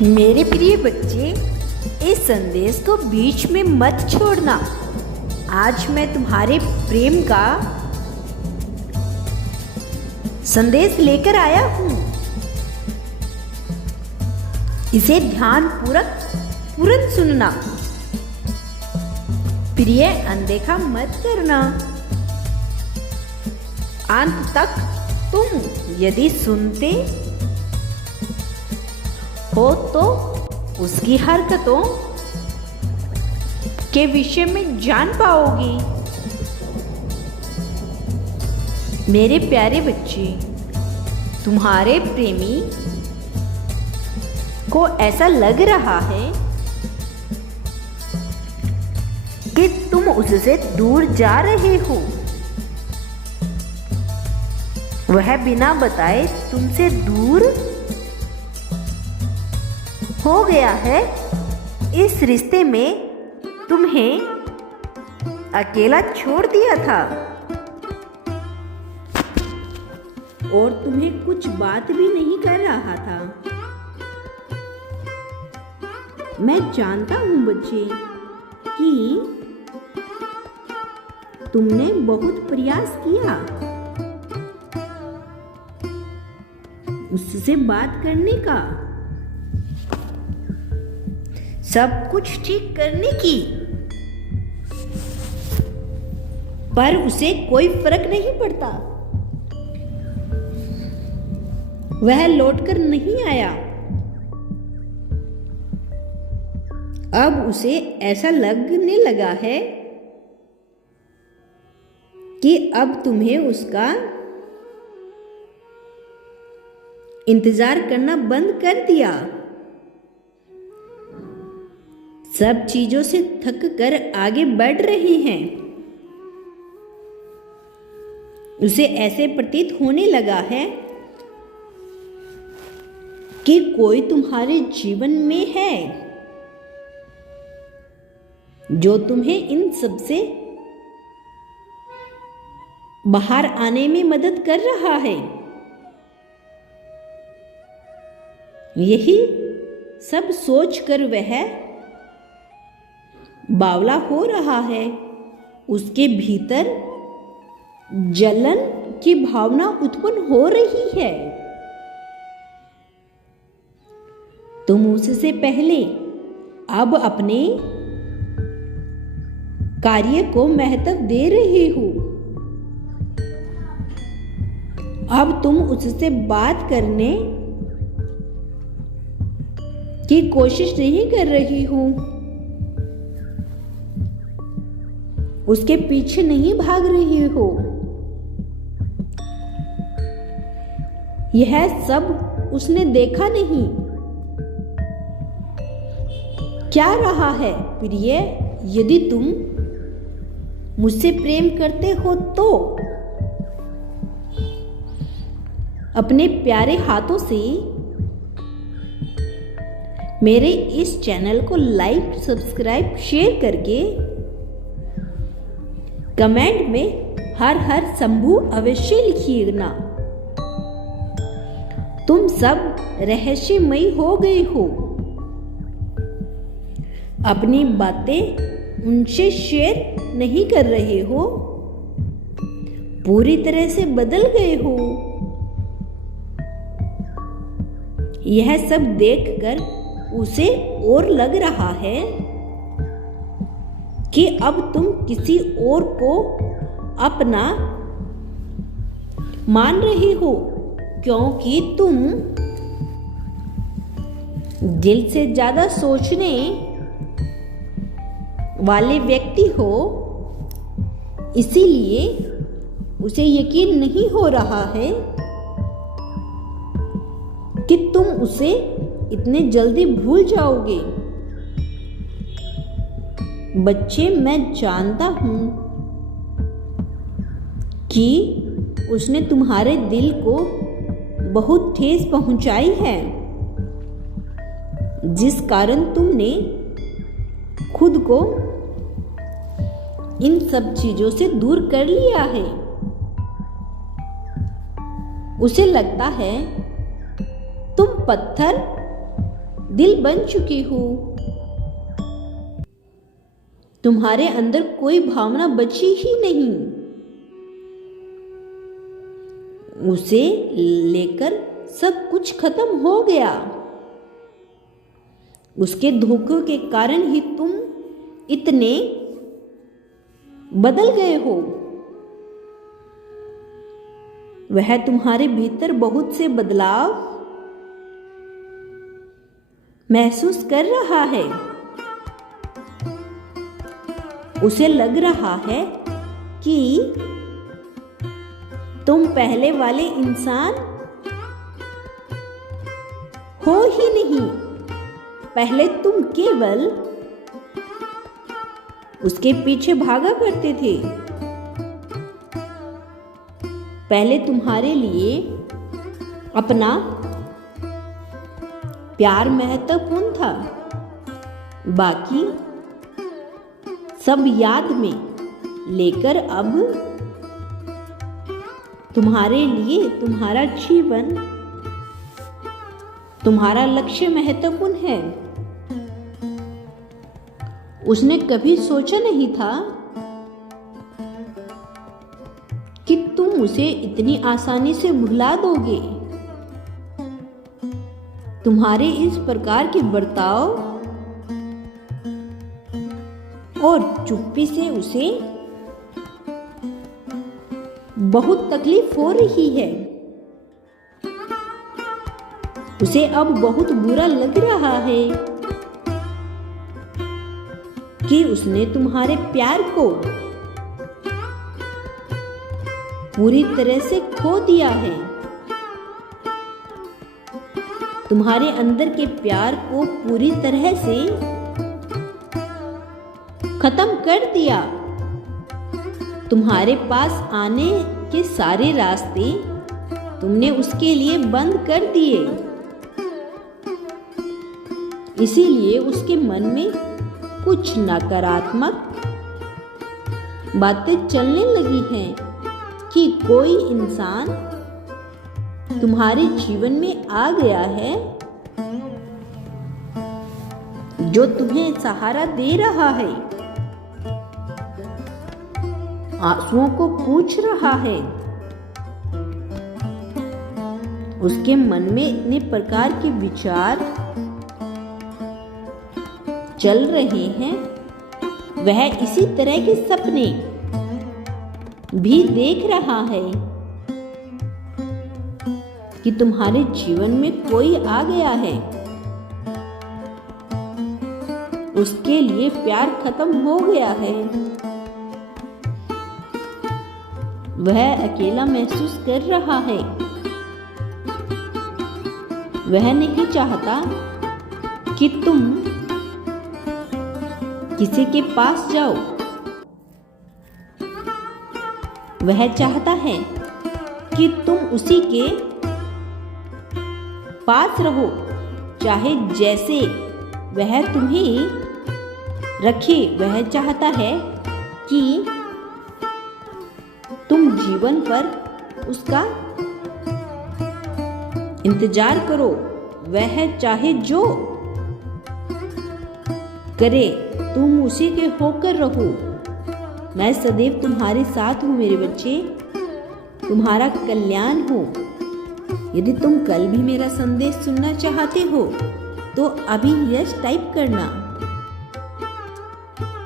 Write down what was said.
मेरे प्रिय बच्चे, इस संदेश को बीच में मत छोड़ना। आज मैं तुम्हारे प्रेम का संदेश लेकर आया हूँ। इसे ध्यानपूर्वक तुरंत सुनना। प्रिय, अनदेखा मत करना। अंत तक तुम यदि सुनते हो तो उसकी हरकतों के विषय में जान पाओगी। मेरे प्यारे बच्चे, तुम्हारे प्रेमी को ऐसा लग रहा है कि तुम उससे दूर जा रहे हो। वह बिना बताए तुमसे दूर हो गया है। इस रिश्ते में तुम्हें अकेला छोड़ दिया था और तुम्हें कुछ बात भी नहीं कर रहा था। मैं जानता हूं बच्चे कि तुमने बहुत प्रयास किया उससे बात करने का, सब कुछ ठीक करने की, पर उसे कोई फर्क नहीं पड़ता। वह लौटकर नहीं आया। अब उसे ऐसा लगने लगा है कि अब तुम्हें उसका इंतजार करना बंद कर दिया। सब चीजों से थक कर आगे बढ़ रहे हैं। उसे ऐसे प्रतीत होने लगा है कि कोई तुम्हारे जीवन में है जो तुम्हें इन सब से बाहर आने में मदद कर रहा है। यही सब सोचकर वह बावला हो रहा है। उसके भीतर जलन की भावना उत्पन्न हो रही है। तुम उससे पहले अब अपने कार्य को महत्व दे रहे हो। अब तुम उससे बात करने की कोशिश नहीं कर रही हो। उसके पीछे नहीं भाग रही हो। यह सब उसने देखा नहीं। क्या रहा है प्रिय? यदि तुम मुझसे प्रेम करते हो तो अपने प्यारे हाथों से मेरे इस चैनल को लाइक, सब्सक्राइब, शेयर करके कमेंट में हर हर शंभू अवश्य लिखिएगा। तुम सब रहस्यमयी हो गए हो। अपनी बातें उनसे शेयर नहीं कर रहे हो। पूरी तरह से बदल गए हो। यह सब देखकर उसे और लग रहा है कि अब तुम किसी और को अपना मान रही हो, क्योंकि तुम दिल से ज्यादा सोचने वाले व्यक्ति हो। इसीलिए उसे यकीन नहीं हो रहा है कि तुम उसे इतने जल्दी भूल जाओगे। बच्चे, मैं जानता हूं कि उसने तुम्हारे दिल को बहुत ठेस पहुंचाई है, जिस कारण तुमने खुद को इन सब चीजों से दूर कर लिया है। उसे लगता है तुम पत्थर दिल बन चुकी हूँ। तुम्हारे अंदर कोई भावना बची ही नहीं। उसे लेकर सब कुछ खत्म हो गया। उसके धोखे के कारण ही तुम इतने बदल गए हो। वह तुम्हारे भीतर बहुत से बदलाव महसूस कर रहा है। उसे लग रहा है कि तुम पहले वाले इंसान हो ही नहीं। पहले तुम केवल उसके पीछे भागा करते थे। पहले तुम्हारे लिए अपना प्यार महत्वपूर्ण था, बाकी सब याद में लेकर अब तुम्हारे लिए तुम्हारा जीवन, तुम्हारा लक्ष्य महत्वपूर्ण है। उसने कभी सोचा नहीं था कि तुम उसे इतनी आसानी से भुला दोगे। तुम्हारे इस प्रकार के बर्ताव और चुप्पी से उसे बहुत तकलीफ हो रही है। उसे अब बहुत बुरा लग रहा है कि उसने तुम्हारे प्यार को पूरी तरह से खो दिया है। तुम्हारे अंदर के प्यार को पूरी तरह से खत्म कर दिया। तुम्हारे पास आने के सारे रास्ते तुमने उसके लिए बंद कर दिए। इसीलिए उसके मन में कुछ नकारात्मक बातें चलने लगी हैं कि कोई इंसान तुम्हारे जीवन में आ गया है जो तुम्हें सहारा दे रहा है, आंसुओं को पूछ रहा है। उसके मन में इतने प्रकार के विचार चल रहे हैं। वह इसी तरह के सपने भी देख रहा है कि तुम्हारे जीवन में कोई आ गया है, उसके लिए प्यार खत्म हो गया है। वह अकेला महसूस कर रहा है। वह नहीं चाहता कि तुम किसी के पास जाओ। वह चाहता है कि तुम उसी के पास रहो, चाहे जैसे वह तुम्हें रखे। वह चाहता है कि तुम जीवन पर उसका इंतजार करो। वह चाहे जो करे तुम उसी के होकर रहो। मैं सदैव तुम्हारे साथ हूँ मेरे बच्चे, तुम्हारा कल्याण हो। यदि तुम कल भी मेरा संदेश सुनना चाहते हो तो अभी यस टाइप करना।